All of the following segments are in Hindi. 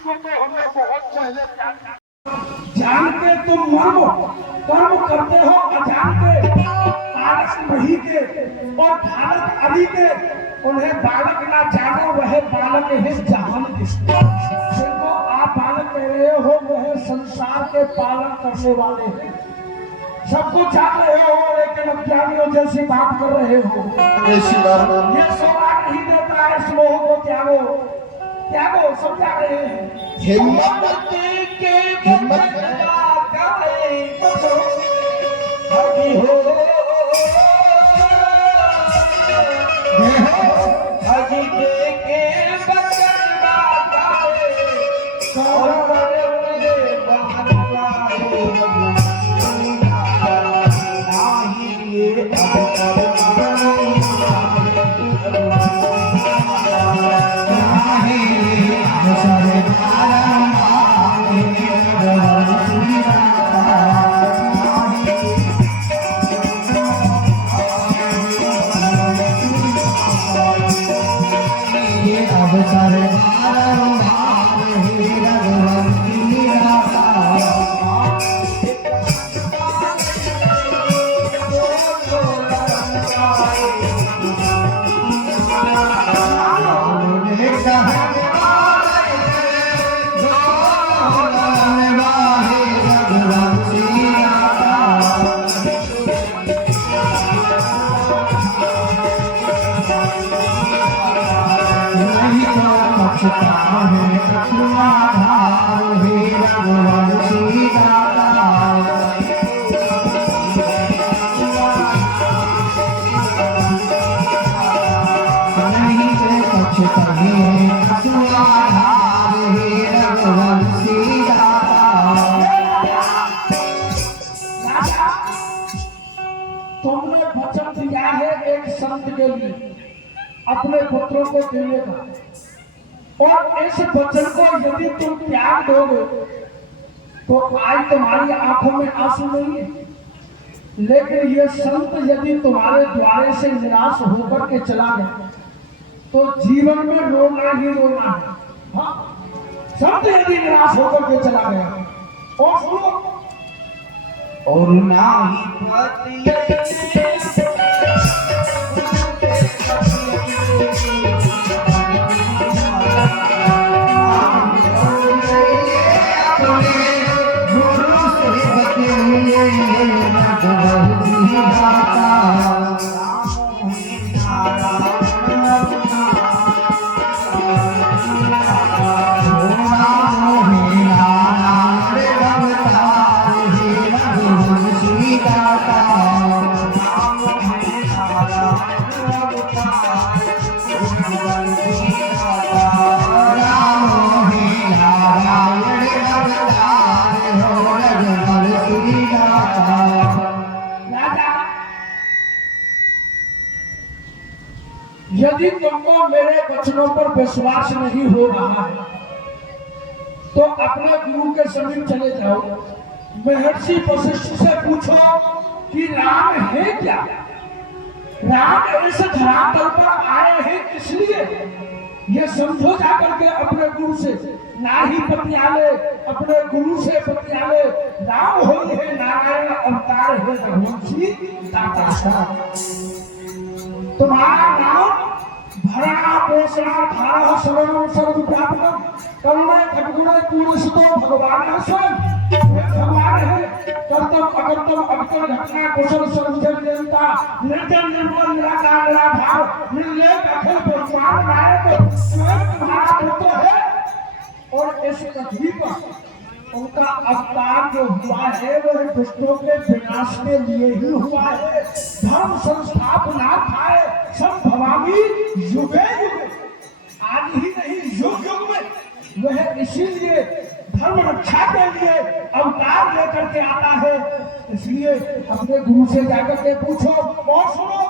को तो हमने बहुत पहले जानते तुम मरो कर्म करते हो अजानते बालक नहीं के और बालक आदि के उन्हें बालक ना जानो वह बालक है जहान के जिनको आप बालक कह रहे हो वह संसार के पालन करने वाले हैं। सबको जान रहे हो लेकिन अज्ञानियों जैसी बात कर रहे हो। ये सोना नहीं देता है, इस मोह को त्यागो त्यागो, समझा रहे हैं। हिम्मत के हिम्मत तुमने वचन दिया है एक संत के लिए अपने पुत्रों को देने का, और इस वचन को यदि तुम त्याग दोगे तो आज तुम्हारी आंखों में आंसू नहीं है, लेकिन ये संत यदि तुम्हारे द्वारे से निराश होकर के चला गया तो जीवन में रोना ही रोना है। हाँ, संत यदि निराश होकर के चला गया और सुनो और ना ही यदि तुमको मेरे वचनों पर विश्वास नहीं हो रहा है तो अपने गुरु के समीप चले जाओ, महर्षि वशिष्ठ से पूछो कि राम है क्या, राम इस धरातल पर आए हैं इसलिए ये समझो जाकर के अपने गुरु से, ना ही पतियाले अपने गुरु से पतियाले। राम होई है नारायण अवतार है रघुवंशी दाता। तुम्हारा नाम भरणा पोषणा धारा शरणम सर्वव्यापकम करुणे खटगुणे पूर्णस्तो भगवान स्वयं भगवान है। कर्तव्य अकर्तव्य अवतर घटना कुशल सर्वजन नियंता निर्जन निर्मल निराकार निराभाव निर्लेप अखिल ब्रह्मांड नायक स्वयं तुम्हारा पुत्र है। और इस पृथ्वी पर उनका अवतार जो हुआ है वो दुष्टों के विनाश के लिए ही हुआ है। धर्म संस्थापनार्थाय संभवामि युगे युगे, आज ही नहीं युग युग में वह इसीलिए धर्म रक्षा के लिए अवतार लेकर के आता है। इसलिए अपने गुरु से जाकर के पूछो और सुनो।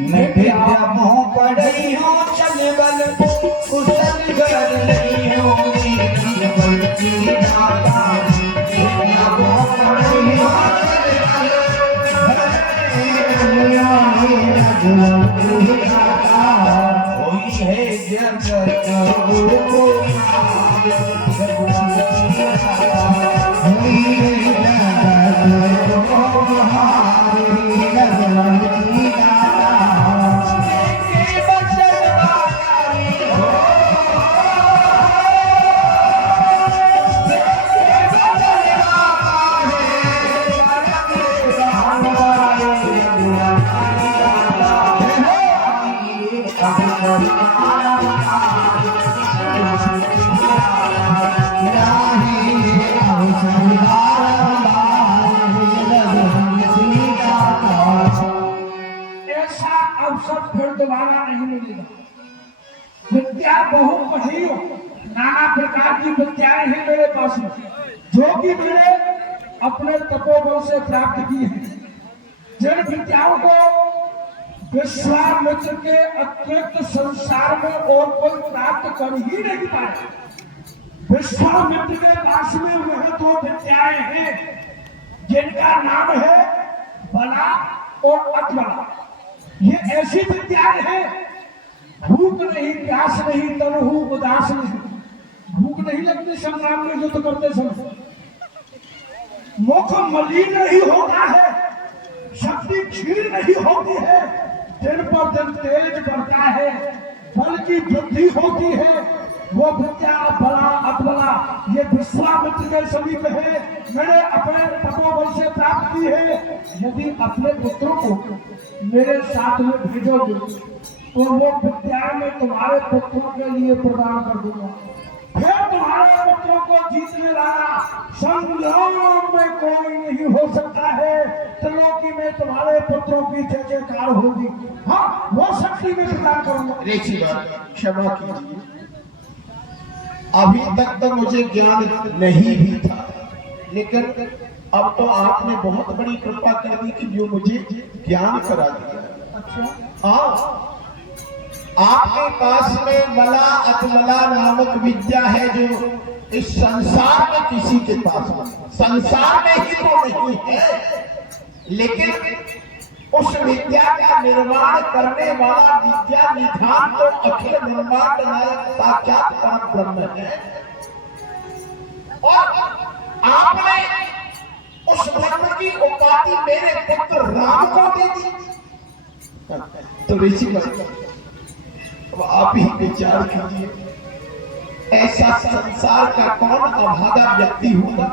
मैं विद्या मोह पढ़ी हूँ चल बल कुशल कर नहीं हूँ बल की दाता। विद्या मोह पढ़ी हूँ कोई है जगत को रघुवंशी दाता के बचन बाकारी हो ऐसा अवसर फिर दोबारा नहीं मिलेगा। विद्या बहु कही हो, नाना प्रकार की विद्याएं हैं मेरे पास में, जो कि मैंने अपने तपोबल से प्राप्त की है। जिन विद्याओं को विश्वामित्र के अतिरिक्त संसार में और कोई प्राप्त कर ही नहीं पाए। विश्वामित्र के पास में वह दो विद्याएं हैं जिनका नाम है बला और अतबला। ये ऐसी विद्याएं हैं, भूख नहीं, प्यास नहीं, तनहु उदास नहीं। भूख नहीं लगती संग्राम में युद्ध करते समय, मुख मलिन नहीं होता है, शक्ति क्षीण नहीं होती है, दिन पर दिन तेज बढ़ता है, बल की वृद्धि होती है। वो विद्या बला अतबला ये विश्वामित्र के समीप है, मैंने अपने तपोबल से प्राप्त की है। यदि अपने पुत्रों को मेरे साथ में भेजोगे तो वो विद्या में तुम्हारे पुत्रों के लिए प्रदान कर दूंगा। फिर तुम्हारे पुत्रों को जीतने वाला संग्राम में कोई नहीं हो सकता है। त्रिलोकी में तुम्हारे पुत्रों की जय जयकार होगी। हाँ, वो शक्ति में प्रदान करूंगा। ऋषि क्षमा कीजिए, अभी तक तो मुझे ज्ञान नहीं भी था, लेकिन अब तो आपने बहुत बड़ी कृपा कर दी कि जो मुझे ज्ञान करा दिया। अच्छा, हाँ, आपके पास में बला अतबला नामक विद्या है जो इस संसार में किसी के पास नहीं। संसार में ही तो नहीं है, लेकिन उस विद्या का निर्माण करने वाला विद्या निधान तो अखिल ब्रह्मांड नायक साक्षात परम ब्रह्म है। और आपने उस ब्रह्म की उपाधि मेरे पुत्र राम को दे दी। तो ऋषि अब आप ही विचार कीजिए, ऐसा संसार का कौन अभागा व्यक्ति होगा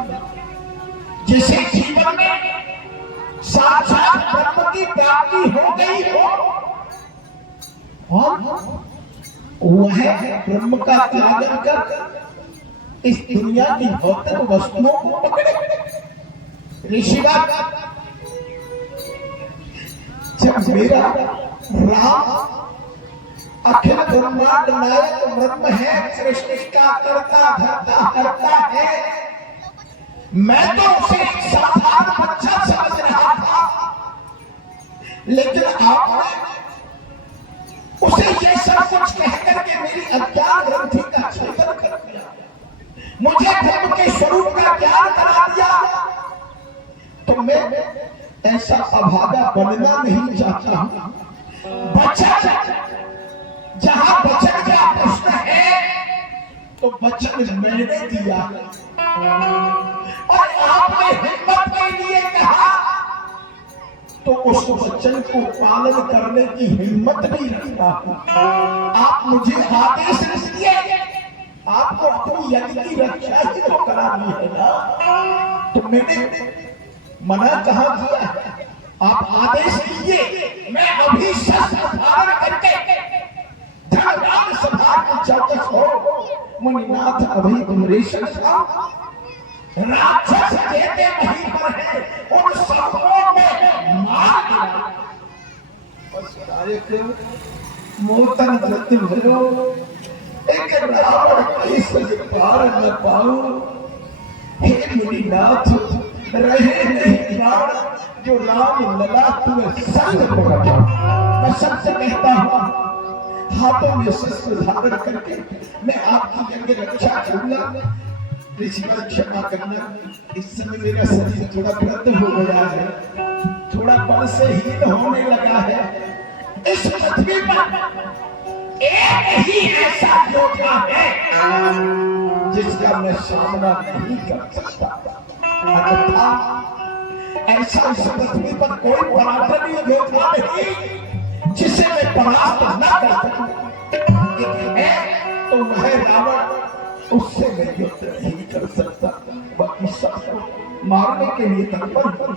जिसे जीवन में साक्षात ब्रह्म की प्राप्ति हो गई हो और वह ब्रह्म का त्यागन कर इस दुनिया की भौतिक वस्तुओं को पकड़े। ऋषिराज, जब मेरा राम अखिल ब्रह्मांड नायक ब्रह्म है, सृष्टि का कर्ता धर्ता हरता है, मैं तो उसे एक साधारण बच्चा समझ रहा था, लेकिन आपने उसे ये सब कुछ कहकर के मेरी अज्ञान ग्रंथि का छेदन कर दिया, मुझे ब्रह्म के स्वरूप का ज्ञान करा दिया। तो मैं ऐसा अभागा बनना नहीं चाहता हूं। बच्चा जहां वचन का प्रश्न है तो वचन मैंने दिया और आपने हिम्मत के लिए कहा तो उस वचन को पालन करने की हिम्मत भी रखता हूं। आप मुझे आदेश दिए, आपको अपनी यज्ञ की रक्षा ही तो करानी है ना, तो मैंने मना कहा किया। आप आदेश दीजिए, मैं अभी शस्त्र धारण करके धर्मराज सभा में चौकस हो मुनिनाथ अभी अमरीश राक्षस देते नहीं पर है, उन सबको में मार दिया। बस कार्यक्रम मोतन मृत्यु भरो, एक रावण कैसे पार न पाऊं। हे मुनिनाथ, रहे नहीं प्राण जो राम लला तुम्हें संग पकड़ा। मैं सबसे कहता हूं, हाथों में शस्त्र धारण करके मैं आपकी यज्ञ रक्षा करूंगा। ऋषिवर क्षमा करना, इस समय मेरा शरीर थोड़ा वृद्ध हो गया है, थोड़ा बल से हीन होने लगा है। इस पृथ्वी पर एक ही ऐसा योद्धा है जिसका मैं सामना नहीं कर सकता। अन्यथा ऐसा इस पृथ्वी पर कोई पराक्रमी योद्धा नहीं जिसे मैं परास्त न कर सकूं। एक है तो वह रावण, उससे मैं युद्ध नहीं कर सकता। बाकी सबको मारने के लिए तत्पर हूं।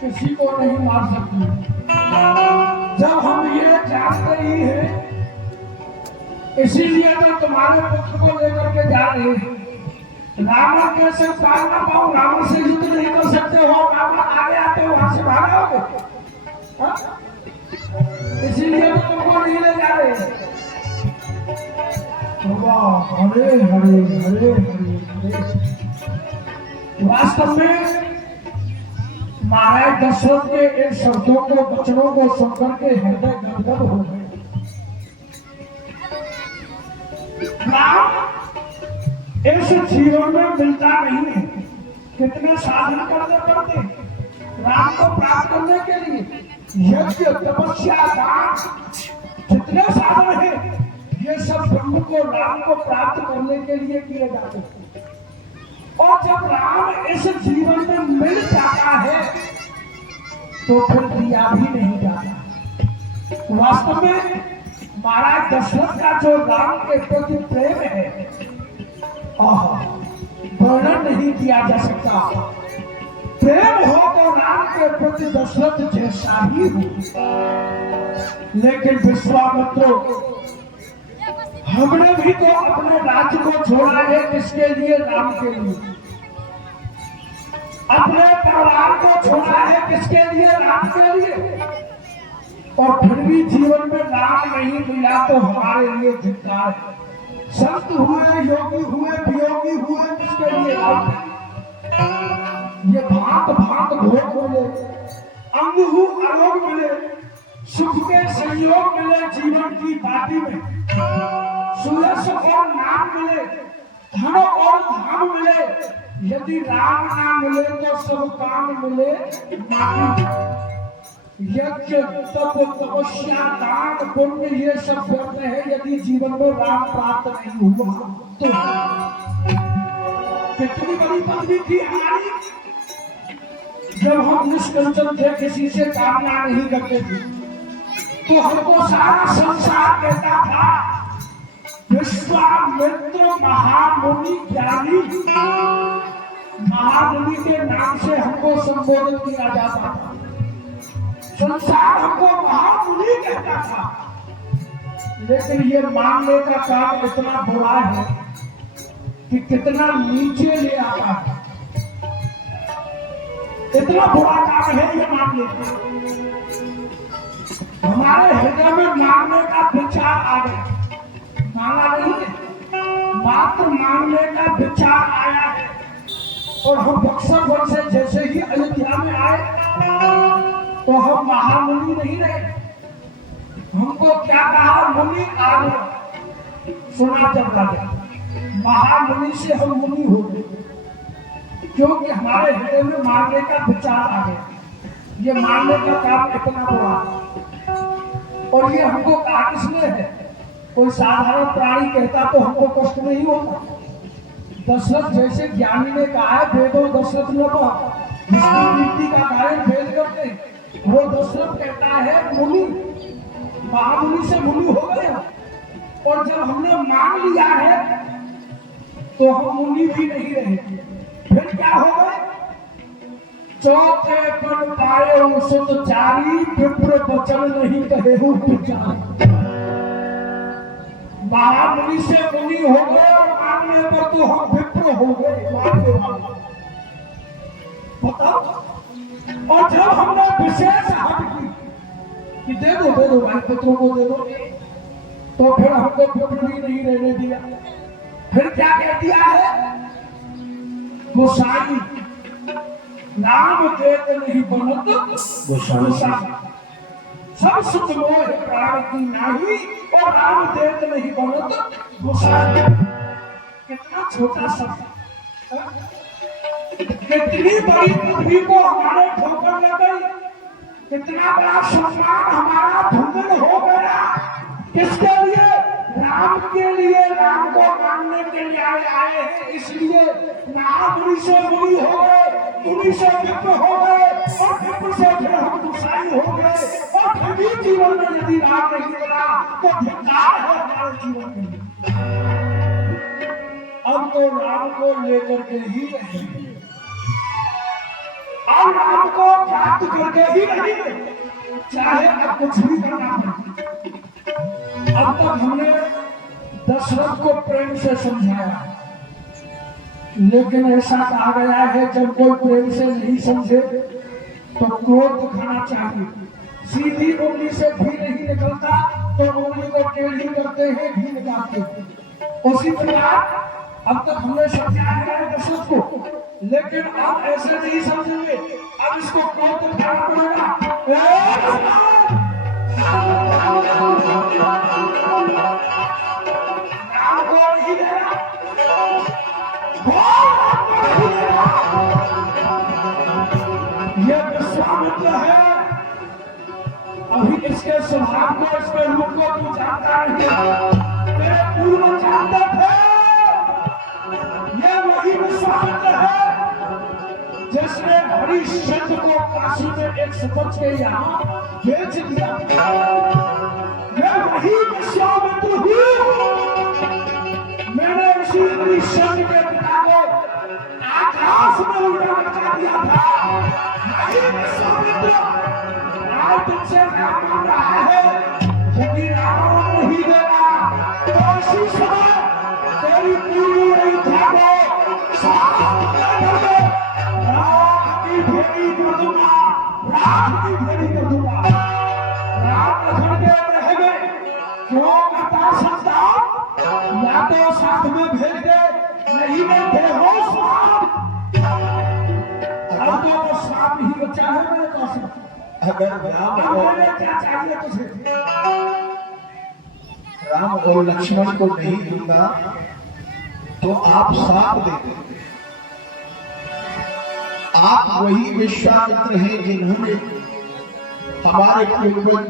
किसी को नहीं मार सकती। जब हम ये जानते ही हैं, इसीलिए तो तुम्हारे पुत्र को लेकर के जा रहे हैं। रावण कैसे पार ना पाओ, रावण से युद्ध नहीं कर सकते हो, रावण आगे आते हो वहां से भागोगे। हाँ? इसीलिए तो तुमको नहीं ले जा रहे हैं। हरे हरे हरे हरे हरे। वास्तव में महाराज दशरथ के इन शब्दों को, वचनों को सुनकर के हृदय गदगद हो गए। इस जीवन में मिलता नहीं है। कितने साधन करने पड़ते राम को प्राप्त करने के लिए, यज्ञ तपस्या दान, जितने साधन है ये सब ब्रह्म को, राम को प्राप्त करने के लिए किए जाते हैं। और जब राम इस जीवन में मिल जाता है तो फिर दिया भी नहीं जाता। वास्तव में महाराज दशरथ का जो राम के प्रति प्रेम है, वर्णन नहीं किया जा सकता। प्रेम हो तो राम के प्रति दशरथ जैसा ही हो। लेकिन विश्वामित्र, हमने भी तो अपने राज्य को छोड़ा है, किसके लिए? राम के लिए। अपने परिवार को छोड़ा है, किसके लिए? राम के लिए। और फिर भी जीवन में राम नहीं मिला तो हमारे लिए धिक्कार है। संत हुए, योगी हुए, वियोगी हुए, किसके लिए? राम। ये भांत भांत भोग मिले, अंग हु आरोग मिले, सुख के संयोग मिले जीवन की बाती में, सुयश और नाम मिले, धन और धाम मिले, यदि राम ना मिले तो सब काम मिले माटी। यज्ञ तप तपस्या दान पुण्य ये सब व्यर्थ है यदि जीवन में राम प्राप्त नहीं हुआ तो। कितनी बड़ी पदवी थी हमारी जब हम निष्कंचन थे, किसी से कामना नहीं करते थे, तो हमको सारा संसार कहता था विश्वामित्र महामुनि ज्ञानी। महामुनि के नाम से हमको संबोधित किया जाता था। संसार हमको महामुनि कहता था। लेकिन ये मानने का काम इतना बुरा है कि कितना नीचे ले आता है। इतना बुरा काम है ये मानने का। हमारे हृदय में मानने का विचार आ गया। माना नहीं है, मात्र मानने का विचार आया है। और हम बक्सर वन से जैसे ही अयोध्या में आए तो हम महामुनि नहीं रहे। हमको क्या कहा? मुनि आग। सुना जब लगा, महामुनि से हम मुनि हो गए, क्योंकि हमारे हृदय में मारने का विचार आ गया। ये मारने का काम इतना बुरा, और ये हमको कहा किसने है? कोई साधारण प्राणी कहता तो हमको कष्ट नहीं होता। दशरथ जैसे ज्ञानी ने कहा है, वेदों दशरथ न पढ़ा, नीति का गायन वेद करते, वो दशरथ कहता है मुनि, महामुनि से मुनि हो गए। और जब हमने मान लिया है तो हम मुनि भी नहीं रहे। फिर क्या हो गए? चौथे पद पाए सुत चारी, विप्र वचन नहीं कहे हो विचार। महामुनि से मुनि हो गए और मानने पर तो हम विप्र हो गए, मानने वाले। बताओ। और जब हमने विशेष हक की कि दे दो भाई पुत्रों को दे दो, तो फिर हमको पुत्र भी नहीं रहने दिया। फिर क्या कह दिया है? गोसाई नाम देत नहीं बनत गोसाई, सब सुख मोह प्राण की नाही, और नाम देत नहीं बनत गोसाई। कितना छोटा शब्द, कितनी बड़ी पृथ्वी को हमारे ठोकर लग गई, कितना बड़ा सम्मान हमारा भंगन हो गया। किसके लिए? राम के लिए। राम को मानने के लिए आए हैं, इसलिए महामुनि से मुनि हो गए। उन्हीं से विप्र हो गए और विप्र से फिर हम गुस्साई हो गए और फिर भी जीवन में यदि राम नहीं मिला तो धिक्कार है हमारे जीवन में। अब तो राम को लेकर के ही रहेंगे और राम को प्राप्त करके ही रहेंगे, चाहे अब कुछ भी करना पड़े। अब तक हमने दशरथ को प्रेम से समझाया, लेकिन ऐसा कहा गया है जब कोई प्रेम से नहीं समझे तो क्रोध दिखाना चाहिए। सीधी उंगली से घी नहीं निकलता तो उंगली को टेढ़ी करते हैं, घी निकालते हैं। उसी प्रकार अब तक हमने समझाया है दशरथ को, लेकिन अब ऐसे नहीं समझेंगे, अब इसको क्रोध दिखाना पड़ेगा। ये विश्वामित्र है, अभी इसके स्वभाव को, इसके रूप को तू जानता नहीं, तेरे पूर्व जानते थे। ये वही विश्वामित्र है जिसने हरिश्चंद्र को काशी में एक सपच के यहाँ बेच दिया। मैं वही विश्वामित्र हूँ, मैंने उसी हरिश्चंद्र के पिता को आकाश में उड़ा बचा दिया था। वही विश्वामित्र आज तुमसे राम मांग रहा है, यदि राम नहीं देगा तो इसी समय तेरी पूरी अयोध्या को साफ कर दे। राम की भेड़ी कर दूंगा, राम की भेड़ी कर दूंगा। राम लखन के रहेंगे, क्यों करता सकता, या तो साथ में भेज दे, नहीं में बेहोश मार। अब तो सांप ही बचा है मेरे पास। अगर क्या चाहिए तुझे? राम और लक्ष्मण को नहीं दूंगा तो आप साथ दे देंगे। आप वही विश्वामित्र हैं जिन्होंने हमारे पूर्वज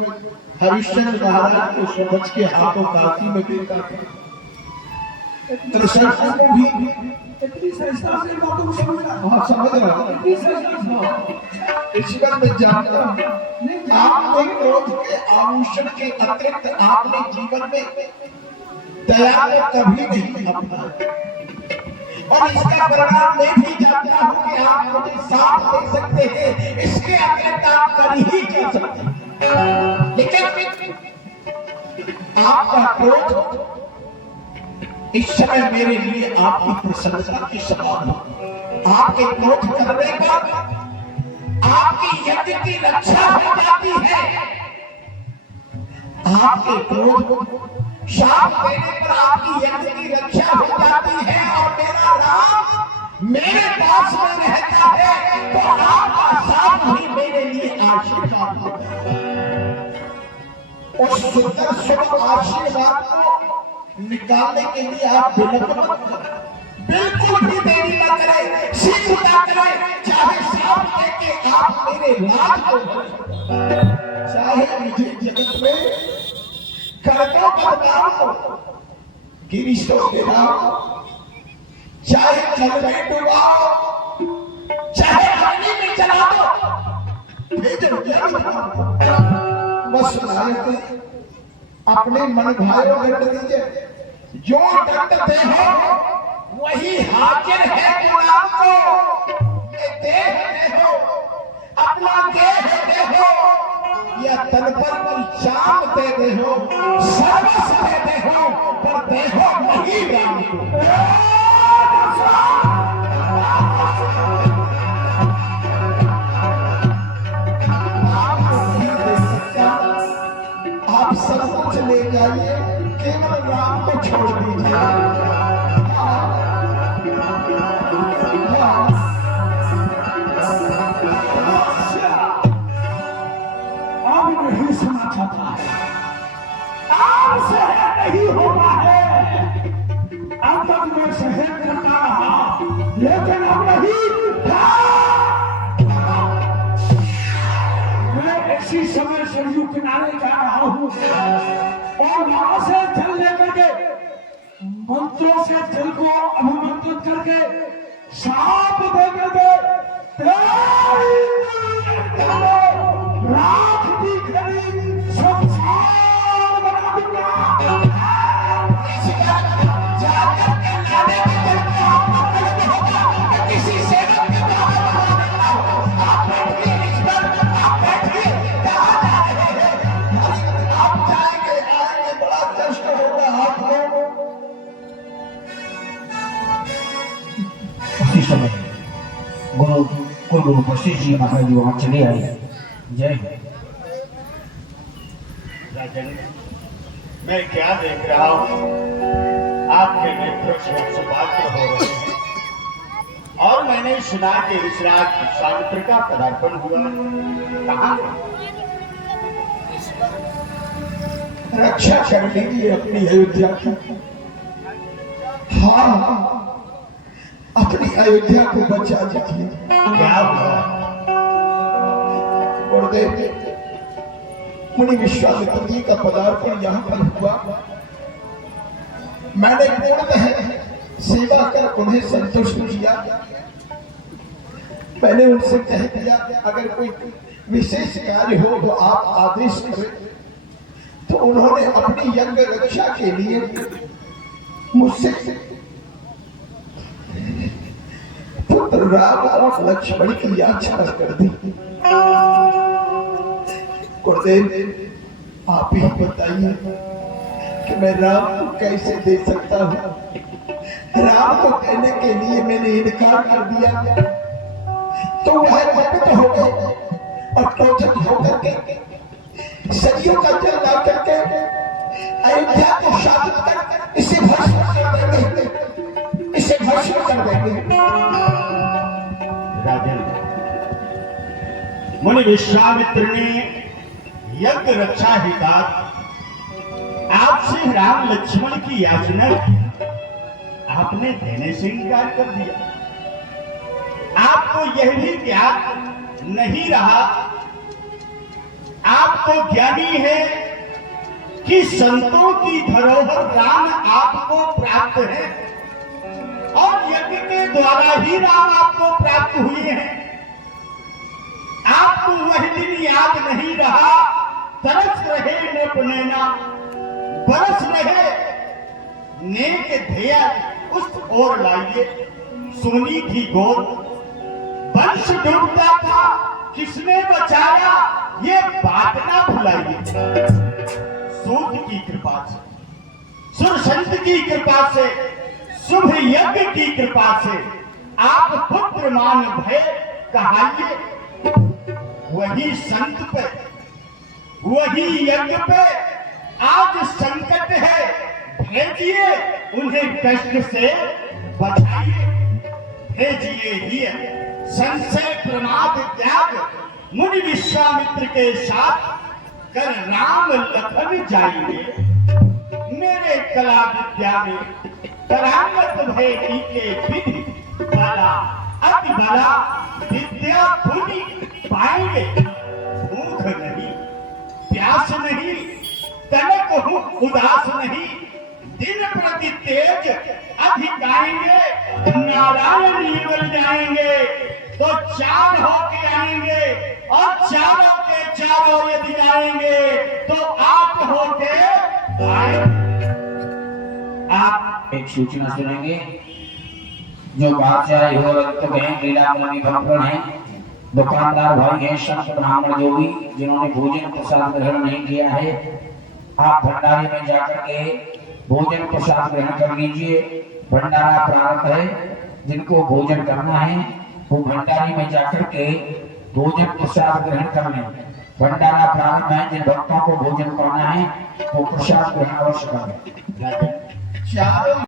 हरिश्चंद्र महाराज को स्वपच के हाथों काशी में फेंका था। त्रिशंकु को भी इतनी सहजता से बातों को समझ रहा, समझ रहा इतनी सहजता से। इस बार मैं जानता हूं आपने क्रोध के आभूषण के अतिरिक्त आपने जीवन में दया को कभी नहीं अपनाया, और इसका परिणाम मैं भी जानता हूं कि आप मुझे साथ दे सकते हैं, इसके अतिरिक्त आप कर ही क्या सकते हैं। लेकिन आपका क्रोध इस समय मेरे लिए आपकी प्रशंसा की समान हो। आपके क्रोध करने पर आपकी यज्ञ की रक्षा हो जाती है। आपके क्रोध शाप देने पर आपकी यज्ञ की रक्षा हो जाती है, और मेरा राम मेरे पास में रहता है तो आपका साथ ही मेरे लिए आशीर्वाद होता है। उस सुंदर शुभ आशीर्वाद को निकालने के लिए आप विलंब मत करें, बिल्कुल भी देरी न करें, शीघ्रता करें। चाहे सांप लेके आप मेरे राज को चाहे मुझे जगत में कर्मों बदनाम गिरीशों के नाम, चाहे जल में डुबाओ, चाहे अग्नि में जला दो, भेजो बस नायक अपने मन भाइयों दंड दीजिए। जो दंड दे हो वही हाजिर है गुलाम को। देह दे हो, अपना देह दे हो, या तन पर कोई चाम दे दे हो, सर्वस्व दे दे हो, पर दे हो वही राम को। आप सब कुछ ले जाइए, केवल राम को छोड़ दीजिए। अब नहीं सुना चाहता है, आपसे नहीं होगा है। अब तक मैं सहन करता रहा, लेकिन अब नहीं। मैं इसी समय सरयू किनारे जा रहा हूँ और वहां से जल लेकर के मंत्रों से जल को अभिमंत्रित करके साप दे करके राख दी खड़ी शमशान बना दूंगा। किसी से आप बैठिए, इस पर आप बैठिए, कहाँ जा रहे हैं? आप जाएंगे आएंगे, बड़ा कष्ट होगा आपको। उसी समय गुरु वशिष्ठ जी महाराज जी वहां चले आए। जय हो। राजन, मैं क्या देख रहा हूँ, आपके नेत्र से सौभाग्य हो रहे हैं और मैंने सुना कि ऋषिराज विश्वामित्र का पदार्पण हुआ। कहाँ रक्षा कर लीजिए अपनी अयोध्या की। हाँ, अपनी अयोध्या को बचा लीजिए। क्या हुआ? गुरुदेव, मुनि विश्वामित्र जी का पदार्पण यहाँ पर हुआ। मैंने पूर्णतः सेवा कर उन्हें संतुष्ट किया। मैंने उनसे कह दिया अगर कोई विशेष कार्य हो तो आप आदेश करें। तो उन्होंने अपनी यज्ञ रक्षा के लिए मुझसे पुत्र राम और लक्ष्मण की याचना कर दी। गुरुदेव, आप ही बताइए कि मैं राम को कैसे दे सकता हूँ। राम को देने के लिए मैंने इनकार कर दिया तो वह कुपित हो गए और क्रोधित होकर के सदियों का जल ला करके अयोध्या को शांत कर इसे भस्म कर देंगे, इसे भस्म कर देंगे। राजन, मुनि विश्वामित्र ने यज्ञ रक्षा हितार्थ आपसे राम लक्ष्मण की याचना की, आपने देने से इनकार कर दिया। आपको यह भी ज्ञात नहीं रहा, आप तो ज्ञानी है कि संतों की धरोहर राम आपको प्राप्त है और यज्ञ के द्वारा ही राम आपको प्राप्त हुए हैं। आपको वह दिन याद नहीं रहा, तरस रहे नैना, बरस रहे नेक ध्येय उस ओर लाइए। सोनी थी गोद, वंश डूबता था, किसने बचाया ये बात ना भुलाइए। सूत की कृपा से, सुरसंत की कृपा से, शुभ यज्ञ की कृपा से आप पुत्र मान भय कहाइए। वही संत पे, वही यज्ञ पे आज संकट है, भेजिए उन्हें कष्ट से बचाइए। भेजिए ही संशय प्रमाद त्याग मुनि विश्वामित्र के साथ कर राम लखन जाइए। मेरे कला विद्या में करांगत भय के विधि बला अति बला विद्या पुनि पाएंगे। भूख नहीं, प्यास नहीं, तनक हूँ उदास नहीं, दिन प्रति तेज अधिकाएंगे। नारायण बन जाएंगे तो चार होके आएंगे और चारों के चारों यदि आएंगे तो आप होके आएंगे। आप एक सूचना सुनेंगे। जो बादशाह युवरत्न हैं, लीला मुनि भक्तगण हैं, दुकानदार भाई हैं, संत ब्राह्मण जो भी जिन्होंने भोजन प्रसाद ग्रहण नहीं किया है, आप भंडारे में जाकर के भोजन प्रसाद ग्रहण कर लीजिए। भंडारा प्रारंभ है, जिनको भोजन करना है वो भंडारे में जाकर के भोजन प्रसाद ग्रहण कर लें। भंडारा प्रारंभ है, जिन भक्तों को भोजन करना है वो प्रसाद ग्रहण अवश्य करें। चारों